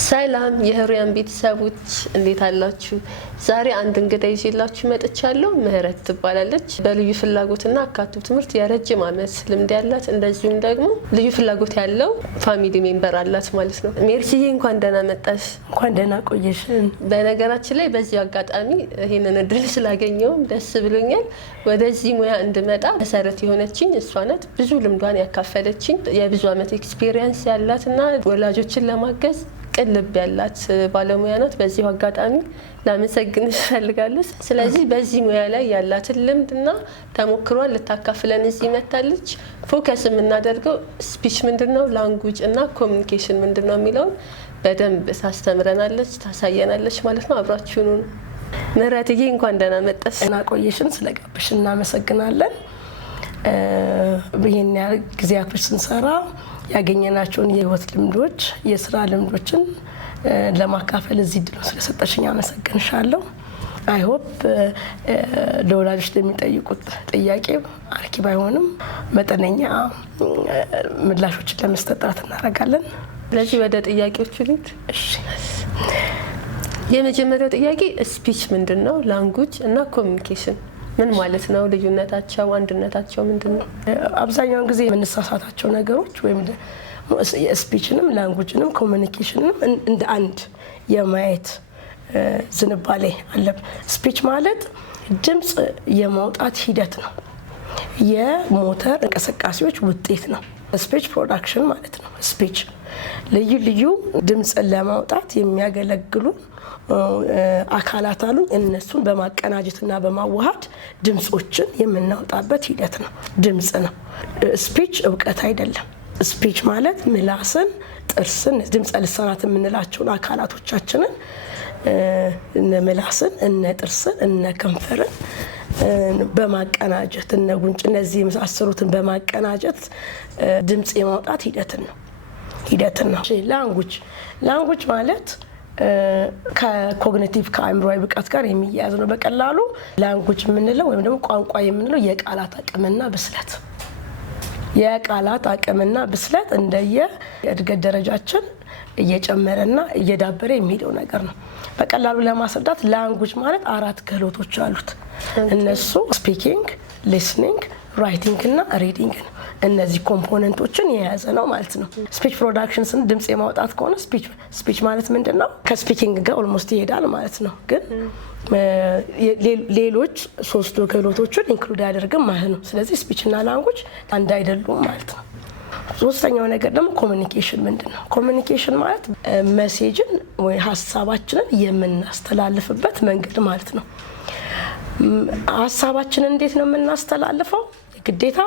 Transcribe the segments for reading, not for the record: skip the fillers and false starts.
ሰላም የህሩያን ቤተሰቦች እንዴት አላችሁ? ዛሬ አንድ እንግዳ ይዤላችሁ መጥቻለሁ። ምህረት ትባላለች። በልዩ ፍላጎትና አካቶ ትምህርት የረጅም ዓመት ልምድ ያላት እንደዚሁም ደግሞ ልዩ ፍላጎት ያለው ፋሚሊ ሜምበር አላት ማለት ነው። ሜርሲዬ እንኳን ደህና መጣሽ። እንኳን ደህና ቆየሽን። በነገራችን ላይ በዚህ አጋጣሚ ይሄንን እድል ስላገኘው ደስ ብሎኛል። ወደዚህ ሙያ እንድመጣ መሰረት የሆነችኝ እሷ ናት። ብዙ ልምዷን ያካፈለችኝ የብዙ ዓመት ኤክስፒሪየንስ ያላትና ወላጆችን ለማገዝ ቅልብ ያላት ባለሙያ ናት። በዚህ አጋጣሚ ላመሰግንሽ እፈልጋለሁ። ስለዚህ በዚህ ሙያ ላይ ያላትን ልምድና ተሞክሯን ልታካፍለን እዚህ መጣለች። ፎከስ የምናደርገው ስፒች ምንድነው፣ ላንጉዌጅ እና ኮሚኒኬሽን ምንድነው የሚለውን በደንብ ታስተምረናለች፣ ታሳየናለች ማለት ነው። አብራችሁኑ ነው። ምህረትዬ እንኳን ደህና መጣሽ። እና ቆየሽን ስለጋበሽ እናመሰግናለን። ይሄን ያህል ጊዜያቶች ስንሰራ ያገኘናቸውን የህይወት ልምዶች፣ የስራ ልምዶችን ለማካፈል እዚህ ድሎ ስለሰጠሽኝ አመሰግንሻለሁ። አይ ሆፕ ለወላጆች ለሚጠይቁት ጥያቄ አርኪ ባይሆንም መጠነኛ ምላሾችን ለመስጠት ጥረት እናደርጋለን። ስለዚህ ወደ ጥያቄዎቹ ልሂድ። እሺ። የመጀመሪያው ጥያቄ ስፒች ምንድነው፣ ላንጉዌጅ እና ኮሚኒኬሽን ምን ማለት ነው? ልዩነታቸው፣ አንድነታቸው ምንድነው? አብዛኛውን ጊዜ የምንሳሳታቸው ነገሮች ወይም ስፒችንም ላንጉዌጅንም ኮሚኒኬሽንም እንደ አንድ የማየት ዝንባሌ አለ። ስፒች ማለት ድምጽ የማውጣት ሂደት ነው። የሞተር እንቅስቃሴዎች ውጤት ነው። ስፒች ፕሮዳክሽን ማለት ነው። ስፒች ልዩ ልዩ ድምጽን ለማውጣት የሚያገለግሉ አካላት አሉ። እነሱን በማቀናጀትና በማዋሃድ ድምጾችን የምናወጣበት ሂደት ነው። ድምጽ ነው። ስፒች እውቀት አይደለም። ስፒች ማለት ምላስን፣ ጥርስን፣ ድምጸ ልሳናት የምንላቸውን አካላቶቻችንን እነ ምላስን፣ እነ ጥርስን፣ እነ ከንፈርን በማቀናጀት እነ ጉንጭ፣ እነዚህ የመሳሰሉትን በማቀናጀት ድምጽ የማውጣት ሂደትን ነው። ላንጉዌጅ ማለት ከኮግኒቲቭ ከአእምሮዊ ብቃት ጋር የሚያያዝ ነው። በቀላሉ ላንጉዌጅ የምንለው ወይም ደግሞ ቋንቋ የምንለው የቃላት አቅምና ብስለት እንደየ እድገት ደረጃችን እየጨመረና እየዳበረ የሚሄደው ነገር ነው። በቀላሉ ለማስረዳት ላንጉዌጅ ማለት 4 ክህሎቶች አሉት። እነሱ ስፒኪንግ፣ ሊስኒንግ፣ ራይቲንግ እና ሪዲንግ ነው። እነዚህ ኮምፖነንቶችን የያዘ ነው ማለት ነው። ስፒች ፕሮዳክሽን ስን ድምጽ የማውጣት ከሆነ ስፒች ማለት ምንድነው ከስፒኪንግ ጋር ኦልሞስት ይሄዳል ማለት ነው። ግን ሌሎች 3 ክህሎቶችን ኢንክሉድ ያደርግም ማለት ነው። ስለዚህ ስፒች እና ላንጉዌጅ አንድ አይደሉም ማለት ነው። ሶስተኛው ነገር ደግሞ ኮሚኒኬሽን ምንድነው? ኮሚኒኬሽን ማለት ሜሴጅን ወይ ሀሳባችንን የምናስተላልፍበት መንገድ ማለት ነው። ሀሳባችንን እንዴት ነው የምናስተላልፈው? ግዴታ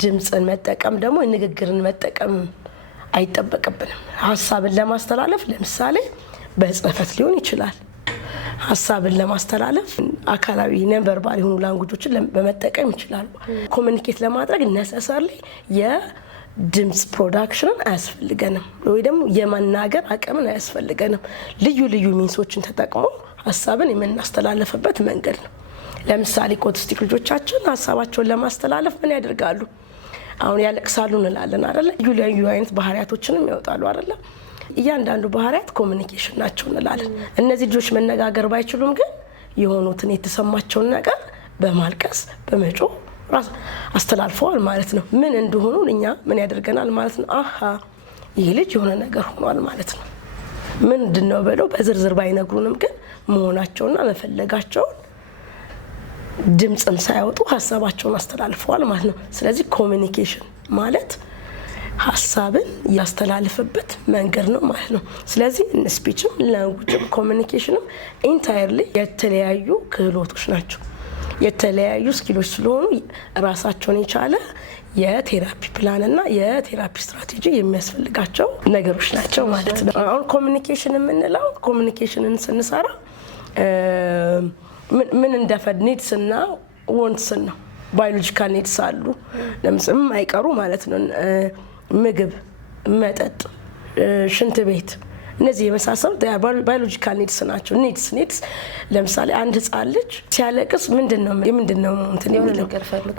ድምጽን መጠቀም ደግሞ ንግግርን መጠቀም አይጠበቅብንም። ሀሳብን ለማስተላለፍ ለምሳሌ በጽህፈት ሊሆን ይችላል። ሀሳብን ለማስተላለፍ አካላዊ ነንበርባል የሆኑ ላንጉጆችን በመጠቀም ይችላሉ። ኮሚኒኬት ለማድረግ ነሰሰርሊ የድምጽ ፕሮዳክሽንን አያስፈልገንም ወይ ደግሞ የመናገር አቅምን አያስፈልገንም። ልዩ ልዩ ሚንሶችን ተጠቅሞ ሀሳብን የምናስተላልፍበት መንገድ ነው። ለምሳሌ ኦቲስቲክ ልጆቻችን ሀሳባቸውን ለማስተላለፍ ምን ያደርጋሉ? አሁን ያለቅሳሉ እንላለን አይደለ? ልዩ አይነት ባህሪያቶችንም ያወጣሉ አይደለ? እያንዳንዱ ባህሪያት ኮሚኒኬሽን ናቸው እንላለን። እነዚህ ልጆች መነጋገር ባይችሉም ግን የሆኑትን የተሰማቸውን ነገር በማልቀስ በመጮህ ራስ አስተላልፈዋል ማለት ነው። ምን እንደሆኑ እኛ ምን ያደርገናል ማለት ነው። አሃ ይህ ልጅ የሆነ ነገር ሆኗል ማለት ነው። ምንድነው ብለው በዝርዝር ባይነግሩንም ግን መሆናቸውና መፈለጋቸውን ድምጽም ሳያወጡ ሀሳባቸውን አስተላልፈዋል ማለት ነው። ስለዚህ ኮሚኒኬሽን ማለት ሀሳብን ያስተላልፍበት መንገድ ነው ማለት ነው። ስለዚህ ስፒችም ላንጉዌጅም ኮሚኒኬሽንም ኢንታየርሊ የተለያዩ ክህሎቶች ናቸው። የተለያዩ ስኪሎች ስለሆኑ ራሳቸውን የቻለ የቴራፒ ፕላን እና የቴራፒ ስትራቴጂ የሚያስፈልጋቸው ነገሮች ናቸው ማለት ነው። አሁን ኮሚኒኬሽን የምንለው ኮሚኒኬሽንን ስንሰራ ምን እንደፈድ ኒድስ እና ወንትስ ነው። ባዮሎጂካል ኒድስ አሉ ለምሳሌ አይቀሩ ማለት ነው። ምግብ፣ መጠጥ፣ ሽንት ቤት እነዚህ የመሳሰሉት ባዮሎጂካል ኒድስ ናቸው። ኒድስ ለምሳሌ አንድ ህፃን ልጅ ሲያለቅስ ምንድነው እንትን የሚለው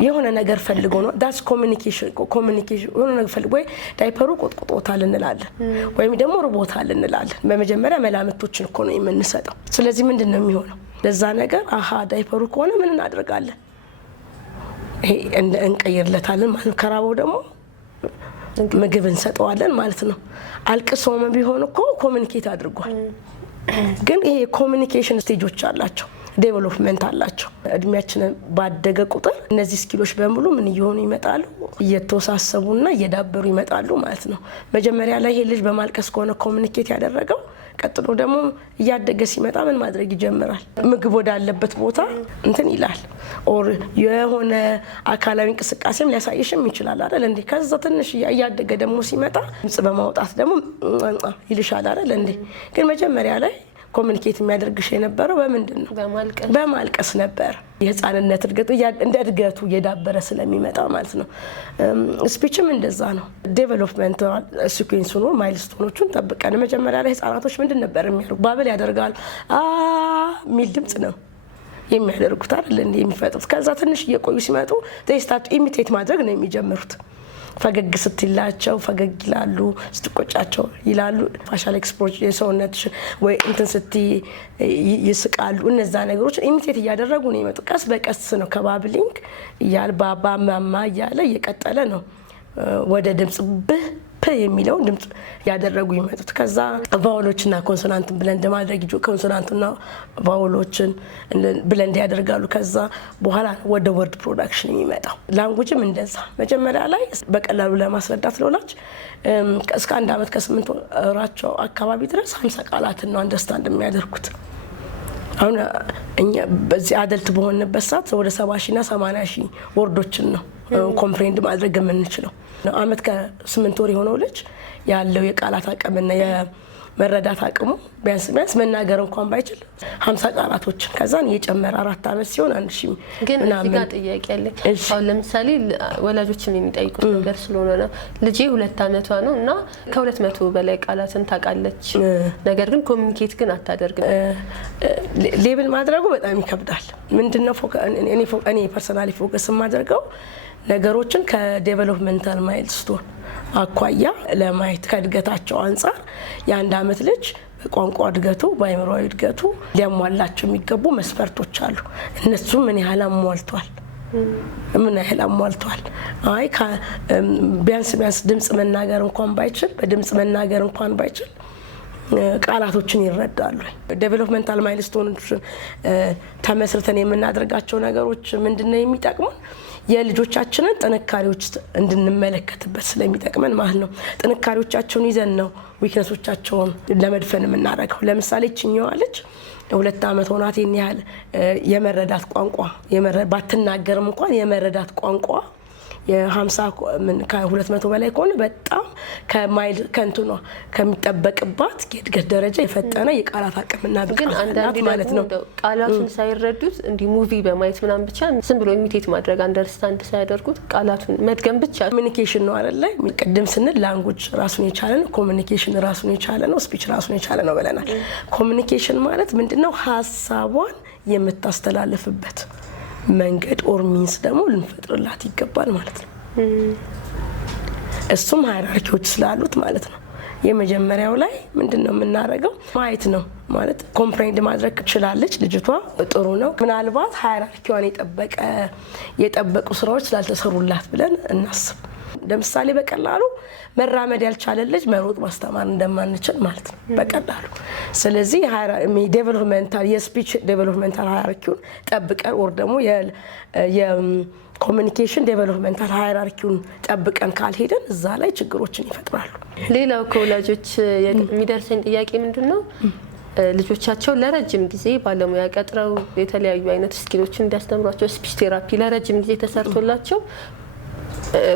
የሆነ ነገር ፈልጎ ነው። ዳስ ኮሚኒኬሽን የሆነ ነገር ፈልጎ ወይ ዳይፐሩ ቆጥቆጦታል እንላለን ወይም ደግሞ ርቦታል እንላለን። በመጀመሪያ መላምቶችን እኮ ነው የምንሰጠው። ስለዚህ ምንድነው የሚሆነው ለዛ ነገር ዳይፐሩ ከሆነ ምን እናደርጋለን? ይሄ እንቀይርለታለን ማለት ነው። ከራበው ደግሞ ምግብ እንሰጠዋለን ማለት ነው። አልቅሶም ቢሆን እኮ ኮሚኒኬት አድርጓል። ግን ይሄ ኮሚኒኬሽን ስቴጆች አላቸው፣ ዴቨሎፕመንት አላቸው። እድሜያችንን ባደገ ቁጥር እነዚህ ስኪሎች በሙሉ ምን እየሆኑ ይመጣሉ? እየተወሳሰቡና እየዳበሩ ይመጣሉ ማለት ነው። መጀመሪያ ላይ ይሄ ልጅ በማልቀስ ከሆነ ኮሚኒኬት ያደረገው ቀጥሎ ደግሞ እያደገ ሲመጣ ምን ማድረግ ይጀምራል? ምግብ ወዳለበት ቦታ እንትን ይላል። ኦር የሆነ አካላዊ እንቅስቃሴም ሊያሳይሽም ይችላል አይደል እንዴ? ከዛ ትንሽ እያደገ ደግሞ ሲመጣ ድምጽ በማውጣት ደግሞ ይልሻል አይደል እንዴ? ግን መጀመሪያ ላይ ኮሚኒኬት የሚያደርግሽ የነበረው በምንድን ነው? በማልቀስ ነበር። የህፃንነት እድገቱ እንደ እድገቱ እየዳበረ ስለሚመጣ ማለት ነው። ስፒችም እንደዛ ነው። ዴቨሎፕመንት ሲኩዌንሱን ማይልስቶኖቹን ጠብቀን መጀመሪያ ላይ ህፃናቶች ምንድን ነበር የሚያደርጉ? ባብል ያደርጋል ሚል ድምጽ ነው የሚያደርጉት አይደል እንዴ የሚፈጥሩት። ከዛ ትንሽ እየቆዩ ሲመጡ ስታርት ኢሚቴት ማድረግ ነው የሚጀምሩት። ፈገግ ስትላቸው ፈገግ ይላሉ፣ ስትቆጫቸው ይላሉ። ፋሻል ኤክስፕሬሽን የሰውነትሽ ወይ እንትን ስትይ ይስቃሉ። እነዛ ነገሮች ኢሚቴት እያደረጉ ነው ይመጡ። ቀስ በቀስ ነው ከባብሊንግ እያለ ባባ ማማ እያለ እየቀጠለ ነው ወደ ድምጽ የሚለውን ድምጽ ያደረጉ ይመጡት። ከዛ ቫውሎችና ኮንሶናንትን ብለንድ ማድረግ ኮንሶናንትና ቫውሎችን ብለንድ ያደርጋሉ። ከዛ በኋላ ወደ ወርድ ፕሮዳክሽን የሚመጣው። ላንጉጅም እንደዛ መጀመሪያ ላይ በቀላሉ ለማስረዳት ለወላጅ እስከ 1 ዓመት ከ8 ወራቸው አካባቢ ድረስ 50 ቃላትን ነው አንደርስታንድ የሚያደርጉት። አሁን እኛ በዚህ አደልት በሆንበት ሰዓት ወደ 70,000 እና 80,000 ወርዶችን ነው ኮምፕሬንድ ማድረግ የምንችለው። ዓመት ከ8 ወር የሆነው ልጅ ያለው የቃላት አቅምና የመረዳት አቅሙ ቢያንስ መናገር እንኳን ባይችል 50 ቃላቶችን ከዛን እየጨመረ 4 ዓመት ሲሆን 1,000 ግን እዚህ ጋር ጥያቄ አለኝ። አሁን ለምሳሌ ወላጆችም የሚጠይቁት ነገር ስለሆነ ነው። ልጄ 2 ዓመቷ ነው እና ከ200 በላይ ቃላትን ታውቃለች፣ ነገር ግን ኮሚኒኬት ግን አታደርግም። ሌብል ማድረጉ በጣም ይከብዳል። ምንድነው እኔ ፐርሰናሊ ፎከስ የማደርገው ነገሮችን ከዴቨሎፕመንታል ማይልስቶን አኳያ ለማየት ከእድገታቸው አንጻር የ1 ዓመት ልጅ በቋንቋ እድገቱ በአእምሮአዊ እድገቱ ሊያሟላቸው የሚገቡ መስፈርቶች አሉ። እነሱ ምን ያህል አሟልቷል? ቢያንስ ድምጽ መናገር እንኳን ባይችል ቃላቶችን ይረዳሉ። ዴቨሎፕመንታል ማይልስቶኖችን ተመስርተን የምናደርጋቸው ነገሮች ምንድነው የሚጠቅሙን? የልጆቻችንን ጥንካሬዎች እንድንመለከትበት ስለሚጠቅመን ማለት ነው። ጥንካሬዎቻቸውን ይዘን ነው ዊክነሶቻቸውን ለመድፈን የምናደርገው። ለምሳሌ እችኛዋ ልጅ 2 ዓመት ሆናት። ይህን ያህል የመረዳት ቋንቋ ባትናገርም እንኳን የመረዳት ቋንቋ ከ200 በላይ ከሆነ በጣም ከማይል ከንቱኗ ከሚጠበቅባት የእድገት ደረጃ የፈጠነ የቃላት አቅምና ብቃት ማለት ነው። ቃላቱን ሳይረዱት እንዲህ ሙቪ በማየት ምናምን ብቻ ዝም ብሎ ኢሚቴት ማድረግ አንደርስታንድ ሳያደርጉት ቃላቱን መድገም ብቻ ኮሚኒኬሽን ነው አይደል? ቅድም ስንል ላንጉጅ ራሱን የቻለ ነው፣ ኮሚኒኬሽን ራሱን የቻለ ነው፣ ስፒች ራሱን የቻለ ነው ብለናል። ኮሚኒኬሽን ማለት ምንድነው? ሀሳቧን የምታስተላልፍበት መንገድ ኦር ሚንስ ደግሞ ልንፈጥርላት ይገባል ማለት ነው። እሱም ሃይራርኪዎች ስላሉት ማለት ነው። የመጀመሪያው ላይ ምንድነው የምናደርገው? ማየት ነው ማለት ኮምፕሬንድ ማድረግ ትችላለች ልጅቷ፣ ጥሩ ነው። ምናልባት ሃይራርኪዋን የጠበቁ ስራዎች ስላልተሰሩላት ብለን እናስብ። ለምሳሌ በቀላሉ መራመድ ያልቻለ ልጅ መሮጥ ማስተማር እንደማንችል ማለት ነው በቀላሉ። ስለዚህ ዴቨሎፕመንታል የስፒች ዴቨሎፕመንታል ሃይራርኪውን ጠብቀን ወር ደግሞ የኮሚኒኬሽን ዴቨሎፕመንታል ሃይራርኪውን ጠብቀን ካልሄደን እዛ ላይ ችግሮችን ይፈጥራሉ። ሌላው ከወላጆች የሚደርሰኝ ጥያቄ ምንድነው? ልጆቻቸው ለረጅም ጊዜ ባለሙያ ቀጥረው የተለያዩ አይነት ስኪሎችን እንዲያስተምሯቸው ስፒች ቴራፒ ለረጅም ጊዜ ተሰርቶላቸው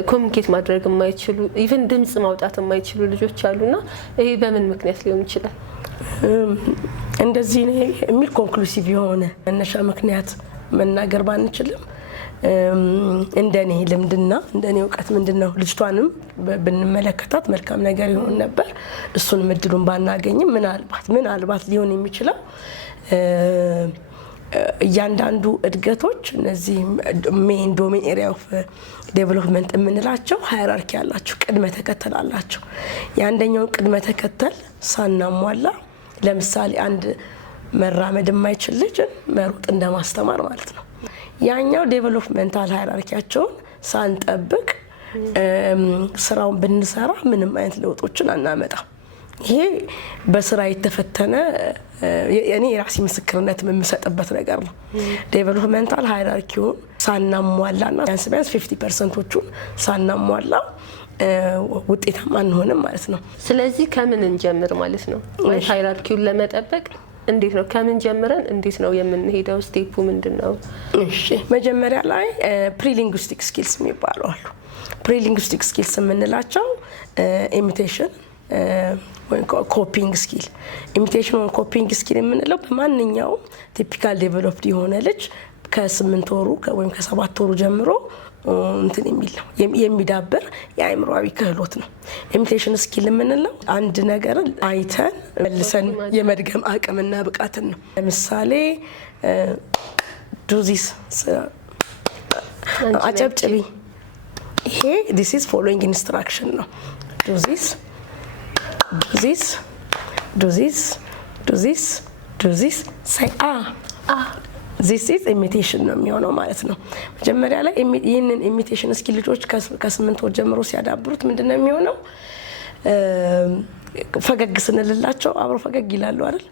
ኮሚኒኬት ማድረግ የማይችሉ ኢቭን ድምጽ ማውጣት የማይችሉ ልጆች አሉና ይሄ በምን ምክንያት ሊሆን ይችላል? እንደዚህ ነው የሚል ኮንክሉሲቭ የሆነ መነሻ ምክንያት መናገር ባንችልም እንደኔ ልምድና እንደኔ እውቀት ምንድነው ልጅቷንም ብንመለከታት መልካም ነገር ይሆን ነበር። እሱን እድሉን ባናገኝም ምናልባት ሊሆን የሚችለው እያንዳንዱ እድገቶች እነዚህ ሜን ዶሜን ኤሪያ ኦፍ ዴቨሎፕመንት የምንላቸው ሃይራርኪ ያላቸው ቅድመ ተከተል አላቸው። የአንደኛውን ቅድመ ተከተል ሳናሟላ ለምሳሌ አንድ መራመድ የማይችል ልጅን መሮጥ እንደማስተማር ማለት ነው። ያኛው ዴቨሎፕመንታል ሃይራርኪያቸውን ሳንጠብቅ ስራውን ብንሰራ ምንም አይነት ለውጦችን አናመጣም። ይሄ በስራ የተፈተነ የኔ የራሴ ምስክርነት የምሰጥበት ነገር ነው። ዴቨሎፕመንታል ሃይራርኪውን ሳናሟላና ቢያንስ 50%ዎቹን ሳናሟላ ውጤታማ አንሆንም ማለት ነው። ስለዚህ ከምን እንጀምር ማለት ነው? ሃይራርኪውን ለመጠበቅ እንዴት ነው ከምን ጀምረን እንዴት ነው የምንሄደው? ስቴፑ ምንድነው? እሺ መጀመሪያ ላይ ፕሪሊንጉስቲክ ስኪልስ የሚባሉ አሉ። ፕሪሊንጉስቲክ ስኪልስ የምንላቸው ኢሚቴሽን ወይ ኮፒንግ ስኪል። ኢሚቴሽን ወይ ኮፒንግ ስኪል የምንለው በማንኛውም ቲፒካል ዴቨሎፕድ የሆነ ልጅ ከ8 ወሩ ወይም ከ7 ወሩ ጀምሮ እንትን የሚለው የሚዳበር የአእምሮአዊ ክህሎት ነው። ኢሚቴሽን ስኪል የምንለው አንድ ነገር አይተን መልሰን የመድገም አቅምና ብቃትን ነው። ለምሳሌ ዱዚስ አጨብጭቢ፣ ይሄ this is following instruction ነው። ዱዚስ ዱዚስ ዱዚስ ዱዚስ ዱዚስ ሳይ this is imitation ነው የሚሆነው ማለት ነው። መጀመሪያ ላይ ይህንን ኢሚቴሽን ስኪል ልጆች ከ8 ወር ጀምሮ ሲያዳብሩት ምንድነው የሚሆነው? ፈገግ ስንልላቸው አብሮ ፈገግ ይላሉ አይደል?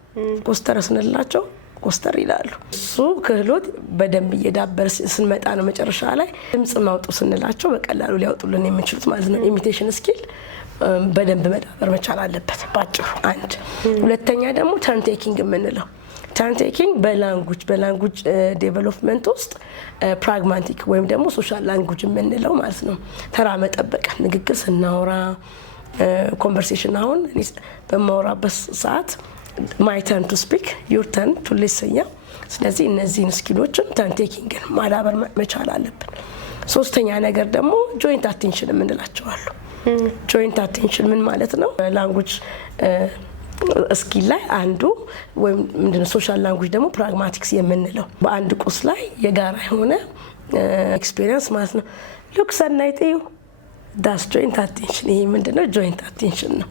ኮስተር ስንልላቸው ኮስተር ይላሉ። እሱ ክህሎት በደንብ እየዳበረ ስንመጣ ነው መጨረሻ ላይ ድምጽ ማውጡ ስንላቸው በቀላሉ ሊያወጡልን የሚችሉት ማለት ነው። ኢሚቴሽን ስኪል በደንብ መዳበር መቻል አለበት ባጭሩ አንድ። ሁለተኛ ደግሞ ተርን ቴኪንግ የምንለው ተርን ቴኪንግ በላንጉጅ ዴቨሎፕመንት ውስጥ ፕራግማቲክ ወይም ደግሞ ሶሻል ላንጉጅ የምንለው ማለት ነው። ተራ መጠበቅ፣ ንግግር ስናወራ ኮንቨርሴሽን አሁን በማወራበት ሰዓት ማይ ተርን ቱ ስፒክ ዩር ተርን ቱ ሊስን። ስለዚህ እነዚህን ስኪሎችን ተርን ቴኪንግን ማዳበር መቻል አለብን። ሶስተኛ ነገር ደግሞ ጆይንት አቴንሽን የምንላቸው አሉ። ጆይንት አቴንሽን ምን ማለት ነው? ላንጉጅ ስኪል ላይ አንዱ ወይም ምንድነው ሶሻል ላንጉጅ ደግሞ ፕራግማቲክስ የምንለው በአንድ ቁስ ላይ የጋራ የሆነ ኤክስፒሪየንስ ማለት ነው። ሉክ ሰናይት እዩ ዳስ ጆይንት አቴንሽን። ይሄ ምንድነው? ጆይንት አቴንሽን ነው።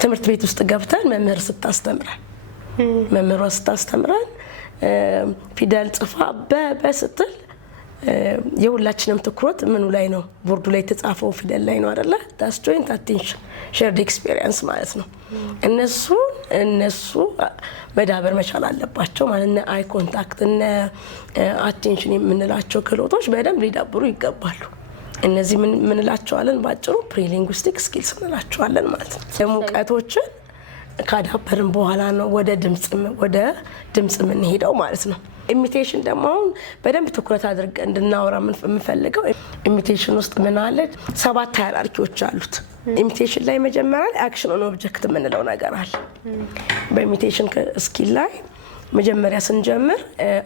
ትምህርት ቤት ውስጥ ገብተን መምህሯ ስታስተምረን ፊደል ጽፋ በስትል የሁላችንም ትኩረት ምኑ ላይ ነው? ቦርዱ ላይ የተጻፈው ፊደል ላይ ነው አይደለ? ዳስ ጆይንት አቴንሽን ሼርድ ኤክስፒሪየንስ ማለት ነው። እነሱ መዳበር መቻል አለባቸው ማለት ነው። አይ ኮንታክት እና አቴንሽን የምንላቸው ክህሎቶች በደንብ ሊዳብሩ ይገባሉ። እነዚህ ምን እንላቸዋለን? ባጭሩ ፕሪሊንጉስቲክ ስኪልስ እንላቸዋለን ማለት ነው። ሙቀቶችን ካዳበርን በኋላ ነው ወደ ድምጽ የምንሄደው ማለት ነው። ኢሚቴሽን ደግሞ አሁን በደንብ ትኩረት አድርገን እንድናወራ የምንፈልገው ኢሚቴሽን ውስጥ ምን አለ? 7 ሃይራርኪዎች አሉት። ኢሚቴሽን ላይ መጀመሪያ አክሽን ኦን ኦብጀክት የምንለው ነገር አለ። በኢሚቴሽን ስኪል ላይ መጀመሪያ ስንጀምር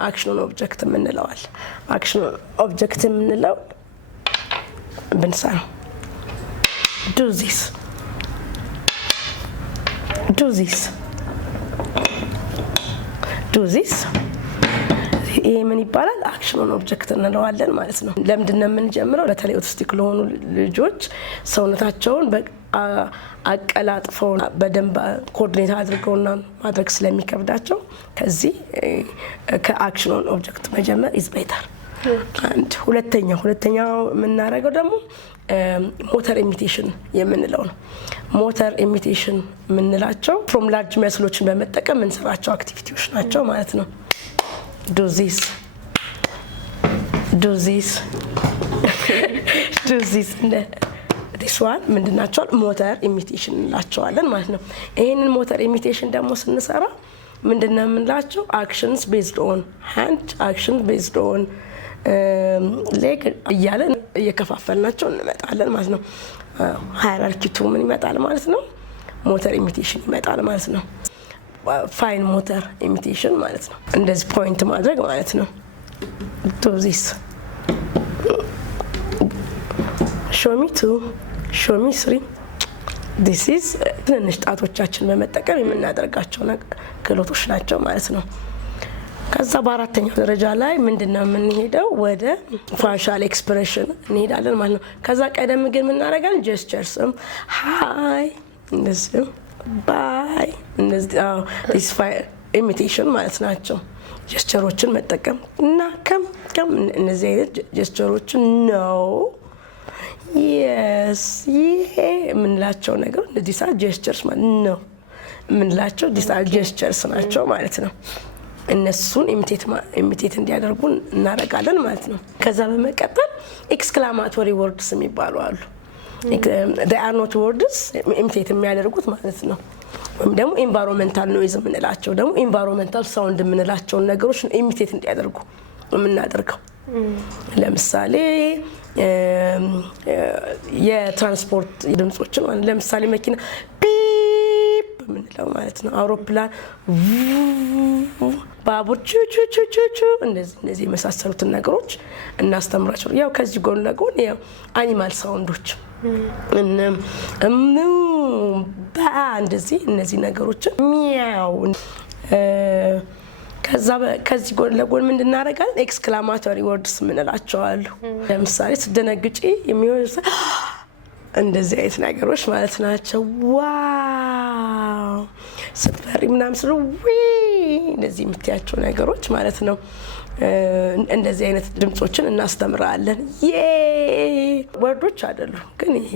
አክሽን ኦን ኦብጀክት የምንለው አለ። አክሽን ኦን ኦብጀክት የምንለው ብንሰራ do this do this do this ይሄ ምን ይባላል? አክሽን ኦን ኦብጀክት እንለዋለን ማለት ነው። ለምንድን ነው የምንጀምረው? በተለይ ኦቲስቲክ ለሆኑ ልጆች ሰውነታቸውን አቀላጥፈው በደንብ ኮኦርዲኔት አድርገውና ማድረግ ስለሚከብዳቸው ከዚህ ከአክሽን ኦን ኦብጀክት መጀመር ኢዝ ቤተር። አንድ ሁለተኛው የምናደርገው ደግሞ ሞተር ኢሚቴሽን የምንለው ነው። ሞተር ኢሚቴሽን የምንላቸው ፍሮም ላርጅ መስሎችን በመጠቀም የምንሰራቸው አክቲቪቲዎች ናቸው ማለት ነው። do this this one ምንድናቸው? ሞተር ኢሚቴሽን እንላቸዋለን ማለት ነው። ይሄንን ሞተር ኢሚቴሽን ደግሞ ስንሰራ ምንድነው የምንላቸው? አክሽንስ ቤዝድ ኦን ሃንድ፣ አክሽንስ ቤዝድ ኦን ሌግ እያለን እየከፋፈልናቸው እንመጣለን ማለት ነው። ሃይራርኪ ቱ ምን ይመጣል ማለት ነው? ሞተር ኢሚቴሽን ይመጣል ማለት ነው። ፋይን ሞተር ኢሚቴሽን ማለት ነው። እንደዚህ ፖይንት ማድረግ ማለት ነው። ዱ ዚስ ሾሚ 2 ሾሚ 3 ዲስ ኢዝ ትንንሽ ጣቶቻችን በመጠቀም የምናደርጋቸው ክህሎቶች ናቸው ማለት ነው። ከዛ በአራተኛው ደረጃ ላይ ምንድነው የምንሄደው? ወደ ፋሻል ኤክስፕሬሽን እንሄዳለን ማለት ነው። ከዛ ቀደም ግን የምናደርጋለን ጀስቸርስም ሃይ እንደዚህ ባይ እንደዚህ ኢሚቴሽን ማለት ናቸው። ጀስቸሮችን መጠቀም እና ከም እነዚህ አይነት ጀስቸሮችን ነው የስ ይሄ የምንላቸው ነገር እነዚህ ሰዓት ጀስቸርስ ማለት ነው የምንላቸው ጀስቸርስ ናቸው ማለት ነው። እነሱን ኢሚቴት እንዲያደርጉ እናደርጋለን ማለት ነው። ከዛ በመቀጠል ኤክስክላማቶሪ ወርድስ የሚባሉ አሉ። they are not words ኢሚቴት የሚያደርጉት ማለት ነው። ወይም ደግሞ ኢንቫይሮንመንታል ኖይዝ የምንላቸው ደግሞ ኢንቫይሮንመንታል ሳውንድ የምንላቸውን ነገሮች ኢሚቴት እንዲያደርጉ የምናደርገው። ለምሳሌ የትራንስፖርት ድምጾችን ማለት ለምሳሌ መኪና ቢፕ የምንለው ማለት ነው። አውሮፕላን ባቡር ቹቹቹቹቹ እነዚህ የመሳሰሉትን ነገሮች እናስተምራቸው። ያው ከዚህ ጎን ለጎን ያው አኒማል ሳውንዶች እንደዚህ እነዚህ ነገሮችን ሚያው ከዚህ ጎን ለጎን ምን እናደርጋለን? ኤክስክላማቶሪ ወርድስ የምንላቸው አሉ። ለምሳሌ ስትደነግጪ የሚሆን እንደዚህ አይነት ነገሮች ማለት ናቸው። ዋው ስትፈሪ ምናምን ስለ እንደዚህ የምትያቸው ነገሮች ማለት ነው። እንደዚህ አይነት ድምጾችን እናስተምራለን። ወርዶች አይደሉም ግን ይሄ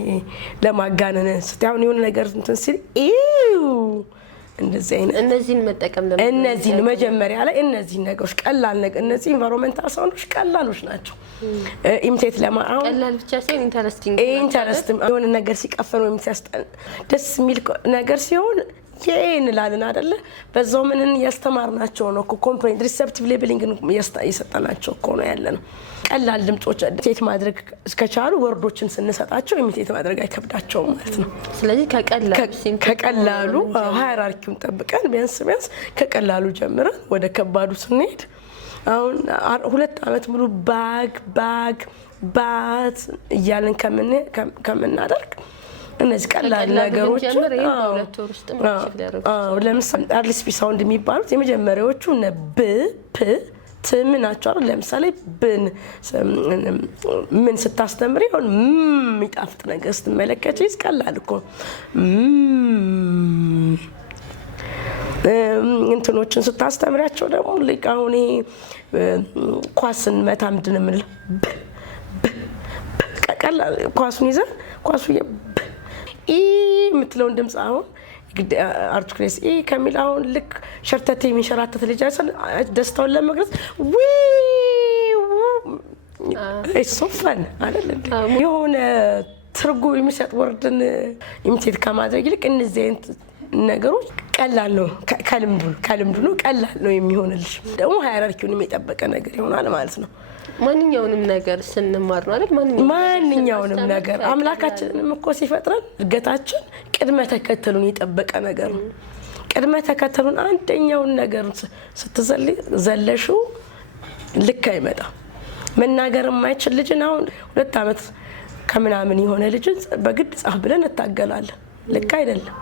ለማጋነን ስታውን የሆነ ነገር እንትን ሲል እንደዚህ አይነት እነዚህን መጠቀም እነዚህን መጀመሪያ ላይ እነዚህን ነገሮች ቀላል ነገር እነዚህ ኢንቫይሮንመንታል ሳውንዶች ቀላሎች ናቸው። ኢሚቴት ለማአሁን ቀላል ብቻ ሳይሆን ኢንተረስቲንግ የሆነ ነገር ሲቀፈን ወይም ሲያስጠን ደስ የሚል ነገር ሲሆን እንላለን አይደለ? በዛው ምንን ያስተማርናቸው ነው እኮ ኮምፕሬንድ ሪሴፕቲቭ ሌብሊንግ እየሰጠናቸው እኮ ነው ያለ ነው። ቀላል ድምጾች ኢሚቴት ማድረግ እስከቻሉ ወርዶችን ስንሰጣቸው ኢሚቴት ማድረግ አይከብዳቸውም ማለት ነው። ስለዚህ ከቀላሉ ሃይራርኪውን ጠብቀን ቢያንስ ከቀላሉ ጀምረን ወደ ከባዱ ስንሄድ አሁን 2 ዓመት ሙሉ ባግ ባት እያልን ከምናደርግ እነዚህ ቀላል ነገሮች ለምሳሌ አርሊስፒ ሳውንድ የሚባሉት የመጀመሪያዎቹ ምን ናቸው? ለምሳሌ ምን ስታስተምሪ አሁን የሚጣፍጥ ነገር ስትመለከች ይቀላል እኮ እንትኖችን ስታስተምሪያቸው ደግሞ ልክ አሁን ኳስን መታ ምንድን ነው የምንለው? ቀላል ኳሱን ይዘን ኳሱ የምትለውን ድምፅ አሁን አርቲኩሌስ ከሚል አሁን ልክ ሸርተቴ የሚንሸራተት ልጅ አይደል ደስታውን ለመግለጽ ሶፋን አይደል የሆነ ትርጉም የሚሰጥ ወርድን ኢሚቴት ከማድረግ ይልቅ እነዚህ አይነት ነገሮች ቀላል ነው። ከልምዱ ነው ቀላል ነው የሚሆንልሽ። ደግሞ ሃይራርኪውን የጠበቀ ነገር ይሆናል ማለት ነው። ማንኛውንም ነገር ስንማር ነው አይደል? ማንኛውንም ነገር አምላካችንንም እኮ ሲፈጥረን እድገታችን ቅድመ ተከተሉን የጠበቀ ነገር ነው። ቅድመ ተከተሉን አንደኛውን ነገር ስትዘለሽው ልክ አይመጣም። መናገር የማይችል ልጅን አሁን 2 ዓመት ከምናምን የሆነ ልጅን በግድ ጻፍ ብለን እንታገላለን። ልክ አይደለም።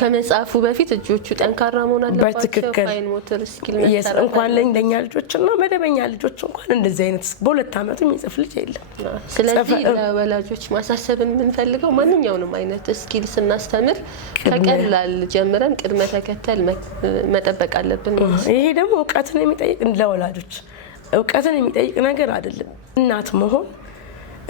ከመጻፉ በፊት እጆቹ ጠንካራ መሆን አለባቸው። በትክክል ፋይን ሞተር ስኪል መሰራት እንኳን ለኛ ልጆችና መደበኛ ልጆች እንኳን እንደዚህ አይነት በ2 ዓመቱ የሚጽፍ ልጅ የለም። ስለዚህ ለወላጆች ማሳሰብን የምንፈልገው ማንኛውንም አይነት ስኪል ስናስተምር ከቀላል ጀምረን ቅድመ ተከተል መጠበቅ አለብን። ይሄ ደግሞ እውቀትን የሚጠይቅ ለወላጆች እውቀትን የሚጠይቅ ነገር አይደለም።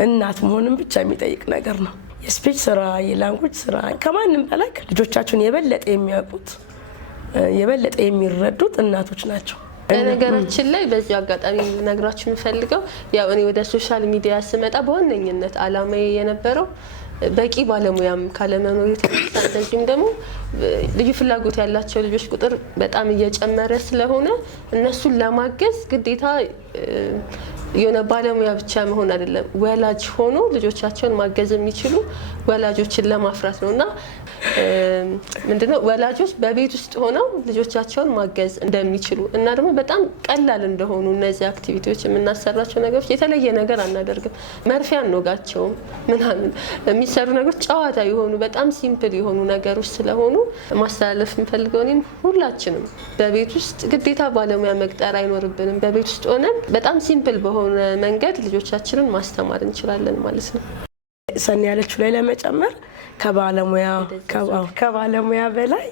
እናት መሆንን ብቻ የሚጠይቅ ነገር ነው። የስፒች ስራ፣ የላንጉጅ ስራ ከማንም በላይ ልጆቻቸውን የበለጠ የሚያውቁት የበለጠ የሚረዱት እናቶች ናቸው። ነገራችን ላይ በዚህ አጋጣሚ ልነግራችሁ የምፈልገው ያው እኔ ወደ ሶሻል ሚዲያ ስመጣ በዋነኝነት አላማዬ የነበረው በቂ ባለሙያም ካለመኖሩ የተነሳ እንደዚሁም ደግሞ ልዩ ፍላጎት ያላቸው ልጆች ቁጥር በጣም እየጨመረ ስለሆነ እነሱን ለማገዝ ግዴታ የሆነ ባለሙያ ብቻ መሆን አይደለም፣ ወላጅ ሆኖ ልጆቻቸውን ማገዝ የሚችሉ ወላጆችን ለማፍራት ነውና ምንድነው ወላጆች በቤት ውስጥ ሆነው ልጆቻቸውን ማገዝ እንደሚችሉ እና ደግሞ በጣም ቀላል እንደሆኑ እነዚህ አክቲቪቲዎች የምናሰራቸው ነገሮች የተለየ ነገር አናደርግም። መርፌ አንወጋቸውም ምናምን የሚሰሩ ነገሮች ጨዋታ የሆኑ በጣም ሲምፕል የሆኑ ነገሮች ስለሆኑ ማስተላለፍ የምፈልገው እኔም ሁላችንም በቤት ውስጥ ግዴታ ባለሙያ መቅጠር አይኖርብንም። በቤት ውስጥ ሆነን በጣም ሲምፕል በሆነ መንገድ ልጆቻችንን ማስተማር እንችላለን ማለት ነው። ሰኒ ያለችው ላይ ለመጨመር ከባለሙያ በላይ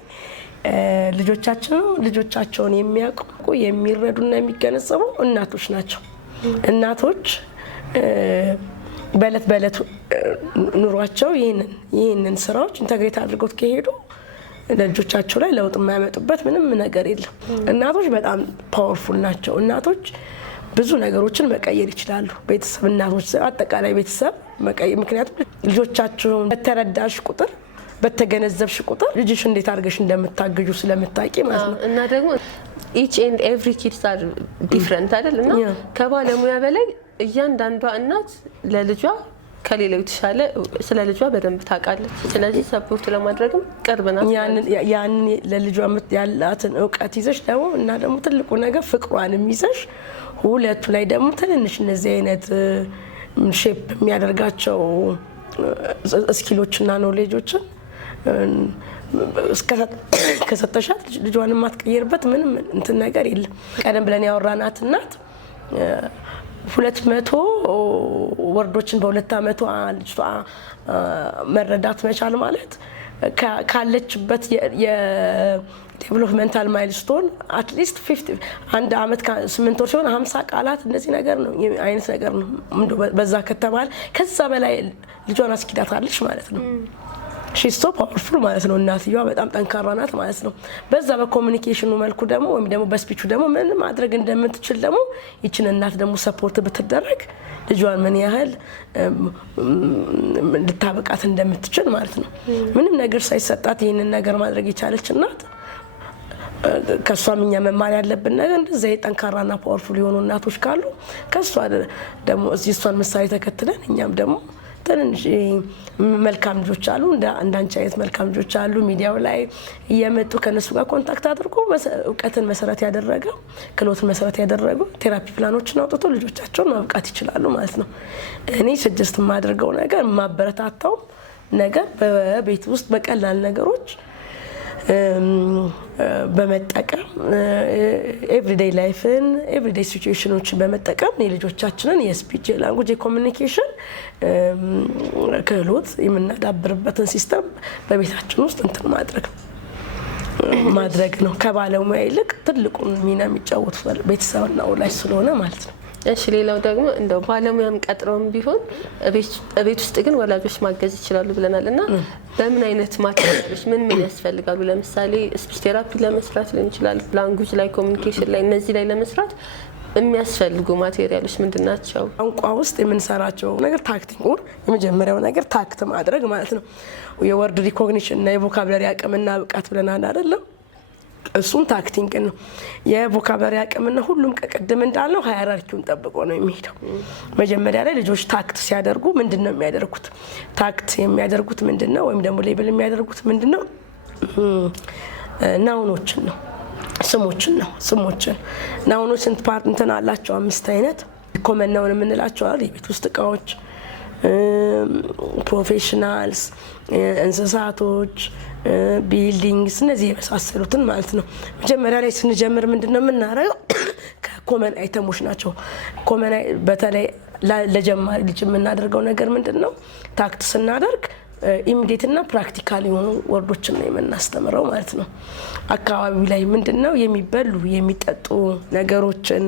ልጆቻቸውን የሚያውቁ የሚረዱና የሚገነዘቡ እናቶች ናቸው። እናቶች በእለት በእለት ኑሯቸው ይህንን ስራዎች ኢንተግሬት አድርገው ከሄዱ ለልጆቻቸው ላይ ለውጥ የማያመጡበት ምንም ነገር የለም። እናቶች በጣም ፓወርፉል ናቸው። እናቶች ብዙ ነገሮችን መቀየር ይችላሉ። ቤተሰብ እናቶች አጠቃላይ ቤተሰብ መቀየር ምክንያቱም ልጆቻቸውን በተረዳሽ ቁጥር በተገነዘብሽ ቁጥር ልጅሽ እንዴት አድርገሽ እንደምታግጁ ስለምታውቂ ማለት ነው። እና ደግሞ each and every kids are different አይደል? እና ከባለሙያ በላይ እያንዳንዷ እናት ለልጇ ከሌላው የተሻለ ስለ ልጇ በደንብ ታውቃለች። ስለዚህ ሰፖርት ለማድረግም ቅርብ ናት። ያን ለልጇ ያላትን እውቀት ይዘሽ ደግሞ እና ደግሞ ትልቁ ነገር ፍቅሯንም ይዘሽ ሁለቱ ላይ ደግሞ ትንንሽ እነዚህ አይነት ሼፕ የሚያደርጋቸው ስኪሎችና ኖሌጆችን ከሰጠሻት ልጇን የማትቀይርበት ምንም እንትን ነገር የለም። ቀደም ብለን ያወራናት እናት 200 ወርዶችን በ2 ዓመቷ ልጅቷ መረዳት መቻል ማለት ካለችበት የዴቨሎፕመንታል ማይልስቶን አትሊስት 50 አንድ አመት ከ8 ወር ሲሆን 50 ቃላት እንደዚህ ነገር ነው አይነት ነገር ነው። በዛ ከተባለ ከዛ በላይ ልጇን አስኪዳታለች ማለት ነው። ሺ ሶ ፓወርፉል ማለት ነው። እናትየዋ በጣም ጠንካራ ናት ማለት ነው። በዛ በኮሙኒኬሽኑ መልኩ ደግሞ ወይም ደግሞ በስፒቹ ደግሞ ምን ማድረግ እንደምትችል ደግሞ ይችን እናት ደግሞ ሰፖርት ብትደረግ ልጇን ምን ያህል ልታበቃት እንደምትችል ማለት ነው። ምንም ነገር ሳይሰጣት ይህንን ነገር ማድረግ የቻለች እናት ከሷም እኛ መማር ያለብን ነገር እንደዚህ ጠንካራና ፓወርፉል የሆኑ እናቶች ካሉ ከሷ ደግሞ እዚህ እሷን ምሳሌ ተከትለን እኛም ደግሞ ትንሽ መልካም ልጆች አሉ እንዳንቺ አይነት መልካም ልጆች አሉ ሚዲያው ላይ እየመጡ ከነሱ ጋር ኮንታክት አድርጎ እውቀትን መሰረት ያደረገ ክሎትን መሰረት ያደረገ ቴራፒ ፕላኖችን አውጥቶ ልጆቻቸውን ማብቃት ይችላሉ ማለት ነው። እኔ ሰጀስት የማደርገው ነገር ማበረታታው ነገር በቤት ውስጥ በቀላል ነገሮች በመጠቀም ኤቭሪዴይ ላይፍን ኤቭሪዴይ ሲቹዌሽኖችን በመጠቀም የልጆቻችንን የስፒች ላንጉዌጅ የኮሙኒኬሽን ክህሎት የምናዳብርበትን ሲስተም በቤታችን ውስጥ እንትን ማድረግ ነው። ከባለሙያ ይልቅ ትልቁን ሚና የሚጫወቱት ቤተሰብና ወላጅ ስለሆነ ማለት ነው። እሺ ሌላው ደግሞ እንደው ባለሙያም ቀጥረውም ቢሆን ቤት ውስጥ ግን ወላጆች ማገዝ ይችላሉ ብለናል እና በምን አይነት ማቴሪያሎች ምን ያስፈልጋሉ? ለምሳሌ ስፒች ቴራፒ ለመስራት ሊሆን ይችላል፣ ላንጉዌጅ ላይ ኮሙኒኬሽን ላይ እነዚህ ላይ ለመስራት የሚያስፈልጉ ማቴሪያሎች ምንድናቸው? ቋንቋ ውስጥ የምንሰራቸው ነገር ታክቲንግ ወር የመጀመሪያው ነገር ታክት ማድረግ ማለት ነው። የወርድ ሪኮግኒሽን እና የቮካብላሪ አቅምና ብቃት ብለናል አይደለም? እሱም ታክቲንግ ነው። የቮካብላሪ አቅምና ሁሉም ከቀደም እንዳልነው ሃይራርኪውን ጠብቆ ነው የሚሄደው። መጀመሪያ ላይ ልጆች ታክት ሲያደርጉ ምንድነው የሚያደርጉት? ታክት የሚያደርጉት ምንድነው ወይም ደግሞ ሌብል የሚያደርጉት ምንድነው? ናውኖችን ነው፣ ስሞችን ነው። ስሞችን ናውኖች ስንት ፓርት እንትን አላቸው? 5 አይነት ኮመን ናውን የምንላቸው አሉ። የቤት ውስጥ እቃዎች፣ ፕሮፌሽናልስ፣ እንስሳቶች፣ ቢልዲንግስ እነዚህ የመሳሰሉትን ማለት ነው። መጀመሪያ ላይ ስንጀምር ምንድነው የምናደርገው? ከኮመን አይተሞች ናቸው። ኮመን በተለይ ለጀማሪ ልጅ የምናደርገው ነገር ምንድነው? ታክት ስናደርግ ኢሚዲየት እና ፕራክቲካል የሆኑ ወርዶችን ነው የምናስተምረው ማለት ነው። አካባቢው ላይ ምንድነው የሚበሉ የሚጠጡ ነገሮችን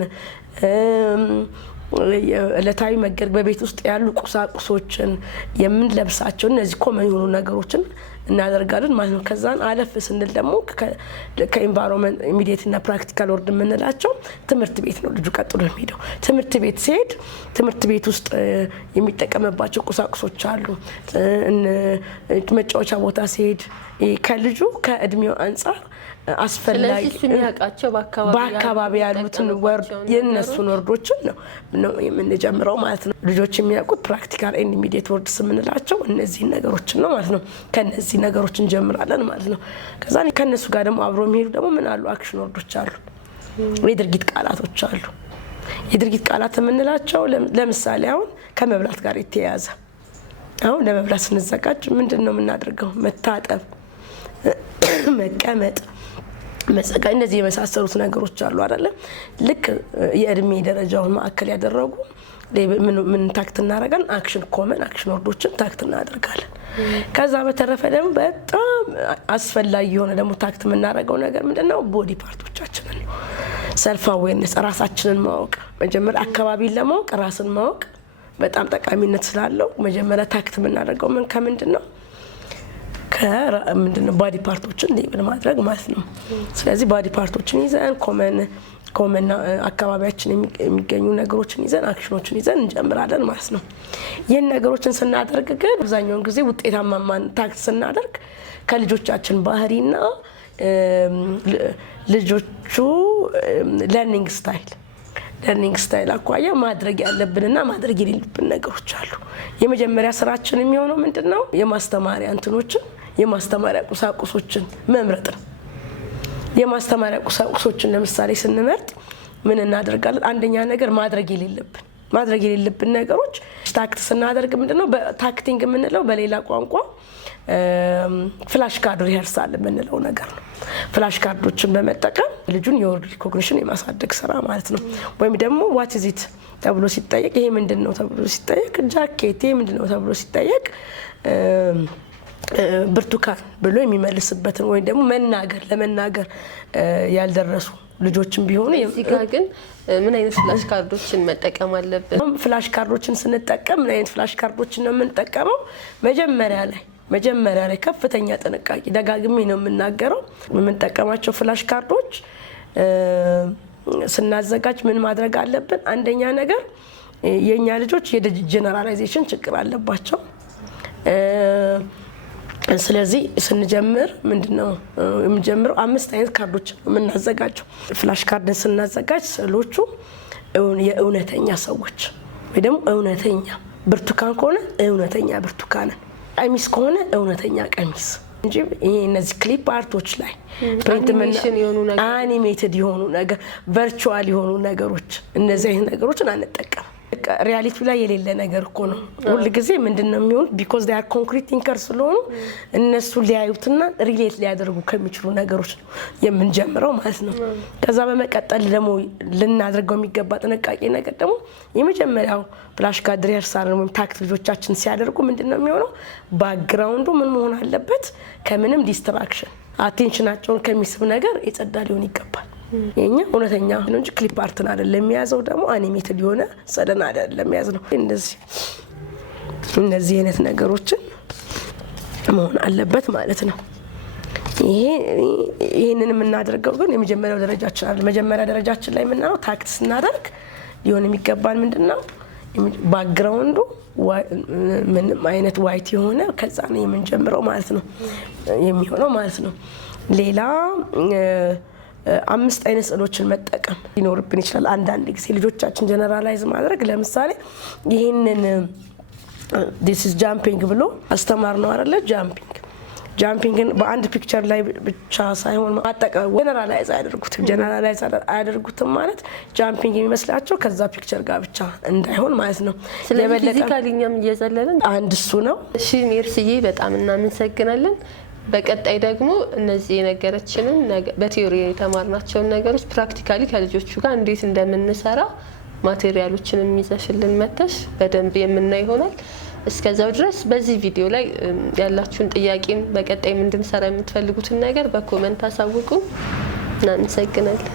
ዕለታዊ በቤት ውስጥ ያሉ ቁሳቁሶችን የምንለብሳቸው እነዚህ ኮመን የሆኑ ነገሮችን እናደርጋለን ማለት ነው። ከዛን አለፍ ስንል ደግሞ ከኢንቫይሮንመንት ኢሚዲየት እና ፕራክቲካል ወርድ የምንላቸው ትምህርት ቤት ነው ልጁ ቀጥሎ የሚሄደው። ትምህርት ቤት ሲሄድ ትምህርት ቤት ውስጥ የሚጠቀምባቸው ቁሳቁሶች አሉ። መጫወቻ ቦታ ሲሄድ ከልጁ ከእድሜው አንጻር አስፈላጊ በአካባቢ ያሉትን የእነሱን ወርዶችን ነው የምንጀምረው ማለት ነው። ልጆች የሚያውቁት ፕራክቲካል ኤንድ ኢሚዲየት ወርድስ የምንላቸው እነዚህን ነገሮችን ነው ማለት ነው። ከነዚህ እንደዚህ ነገሮች እንጀምራለን ማለት ነው። ከዛ ከነሱ ጋር ደግሞ አብሮ የሚሄዱ ደግሞ ምን አሉ አክሽን ወርዶች አሉ፣ የድርጊት ቃላቶች አሉ። የድርጊት ቃላት የምንላቸው ለምሳሌ አሁን ከመብላት ጋር የተያያዘ አሁን ለመብላት ስንዘጋጅ ምንድነው የምናደርገው? መታጠብ፣ መቀመጥ፣ መጸጋጅ እንደዚህ የመሳሰሉት ነገሮች አሉ አይደለ? ልክ የእድሜ ደረጃውን ማዕከል ያደረጉ ምን ታክት እናደርጋለን? አክሽን ኮመን አክሽን ወርዶችን ታክት እናደርጋለን። ከዛ በተረፈ ደግሞ በጣም አስፈላጊ የሆነ ደግሞ ታክት የምናደርገው ነገር ምንድነው? ቦዲ ፓርቶቻችንን ነው። ሰልፍ አዌርነስ ራሳችንን ማወቅ፣ መጀመሪያ አካባቢን ለማወቅ ራስን ማወቅ በጣም ጠቃሚነት ስላለው መጀመሪያ ታክት የምናደርገው ከምንድነው? ከምንድነው? ባዲ ፓርቶችን ሌብል ማድረግ ማለት ነው። ስለዚህ ባዲ ፓርቶችን ይዘን ኮመን አካባቢያችን የሚገኙ ነገሮችን ይዘን አክሽኖችን ይዘን እንጀምራለን ማለት ነው። ይህን ነገሮችን ስናደርግ ግን አብዛኛውን ጊዜ ውጤታማ ታክት ስናደርግ ከልጆቻችን ባህሪና ልጆቹ ለርኒንግ ስታይል አኳያ ማድረግ ያለብንና ማድረግ የሌለብን ነገሮች አሉ። የመጀመሪያ ስራችን የሚሆነው ምንድነው? የማስተማሪያ እንትኖችን የማስተማሪያ ቁሳቁሶችን መምረጥ ነው። የማስተማሪያ ቁሳቁሶችን ለምሳሌ ስንመርጥ ምን እናደርጋለን? አንደኛ ነገር ማድረግ የሌለብን ነገሮች ታክት ስናደርግ ምንድነው? በታክቲንግ የምንለው በሌላ ቋንቋ ፍላሽ ካርድ ሪኸርሳል የምንለው ነገር ነው። ፍላሽ ካርዶችን በመጠቀም ልጁን የወርድ ሪኮግኒሽን የማሳደግ ስራ ማለት ነው። ወይም ደግሞ ዋት ኢዝ ኢት ተብሎ ሲጠየቅ ይሄ ምንድነው ተብሎ ሲጠየቅ ጃኬት፣ ይሄ ምንድነው ተብሎ ሲጠየቅ ብርቱካን ብሎ የሚመልስበትን ወይም ደግሞ ለመናገር ያልደረሱ ልጆችን ቢሆኑ እዚህ ጋር ግን ምን አይነት ፍላሽ ካርዶችን መጠቀም አለብን? ፍላሽ ካርዶችን ስንጠቀም ምን አይነት ፍላሽ ካርዶችን ነው የምንጠቀመው? መጀመሪያ ላይ ከፍተኛ ጥንቃቄ ደጋግሜ ነው የምናገረው። የምንጠቀማቸው ፍላሽ ካርዶች ስናዘጋጅ ምን ማድረግ አለብን? አንደኛ ነገር የኛ ልጆች የጀነራላይዜሽን ችግር አለባቸው። ስለዚህ ስንጀምር ምንድነው የምንጀምረው? 5 አይነት ካርዶች የምናዘጋጀው። ፍላሽ ካርድን ስናዘጋጅ ስዕሎቹ የእውነተኛ ሰዎች ወይ ደግሞ እውነተኛ ብርቱካን ከሆነ እውነተኛ ብርቱካንን፣ ቀሚስ ከሆነ እውነተኛ ቀሚስ እንጂ ይሄ እነዚህ ክሊፕ አርቶች ላይ አኒሜትድ የሆኑ ነገር ቨርቹዋል የሆኑ ነገሮች እነዚህ አይነት ነገሮችን አንጠቀም። ሪያሊቲ ላይ የሌለ ነገር እኮ ነው ሁሉ ጊዜ ምንድነው የሚሆን? ቢኮዝ they are concrete thinkers ስለሆኑ እነሱ ሊያዩትና ሪሌት ሊያደርጉ ከሚችሉ ነገሮች ነው የምንጀምረው ማለት ነው። ከዛ በመቀጠል ደግሞ ልናደርገው የሚገባ ጥንቃቄ ነገር ደግሞ የመጀመሪያው ፍላሽ ካርድ ሪኸርሳል ወይም ታክት ልጆቻችን ሲያደርጉ ምንድነው የሚሆነው? ባክግራውንዱ ምን መሆን አለበት? ከምንም ዲስትራክሽን አቴንሽናቸውን ከሚስብ ነገር የጸዳ ሊሆን ይገባል። የኛ እውነተኛ ነው እንጂ ክሊፕ አርትን አይደለም የሚያዘው፣ ደግሞ አኒሜትድ የሆነ ሰደን አይደለም የሚያዘው። እነዚህ አይነት ነገሮችን መሆን አለበት ማለት ነው። ይሄንን የምናደርገው ግን የመጀመሪያው ደረጃችን አይደለም። መጀመሪያ ደረጃችን ላይ የምናየው ታክት ስናደርግ ሊሆን የሚገባን ምንድነው? ባክግራውንዱ ምንም አይነት ዋይት የሆነ ከዛ ነው የምንጀምረው ማለት ነው የሚሆነው ማለት ነው። ሌላ 5 አይነት ስዕሎችን መጠቀም ሊኖርብን ይችላል። አንዳንድ ጊዜ ልጆቻችን ጀነራላይዝ ማድረግ ለምሳሌ ይሄንን this is jumping ብሎ አስተማር ነው አይደለ? ጃምፒንግን በአንድ ፒክቸር ላይ ብቻ ሳይሆን ማጠቀም ጀነራላይዝ አያደርጉትም ማለት ጃምፒንግ የሚመስላቸው ከዛ ፒክቸር ጋር ብቻ እንዳይሆን ማለት ነው። ስለዚህ ፊዚካሊኛም እየዘለለን አንድ እሱ ነው። እሺ ሜርስዬ በጣም እናመሰግናለን። በቀጣይ ደግሞ እነዚህ የነገረችንን በቲዮሪ የተማርናቸውን ነገሮች ፕራክቲካሊ ከልጆቹ ጋር እንዴት እንደምንሰራ ማቴሪያሎችንም ይዘሽልን መተሽ በደንብ የምናይ ይሆናል። እስከዛው ድረስ በዚህ ቪዲዮ ላይ ያላችሁን ጥያቄም በቀጣይ እንድንሰራ የምትፈልጉትን ነገር በኮሜንት አሳውቁን። እናመሰግናለን።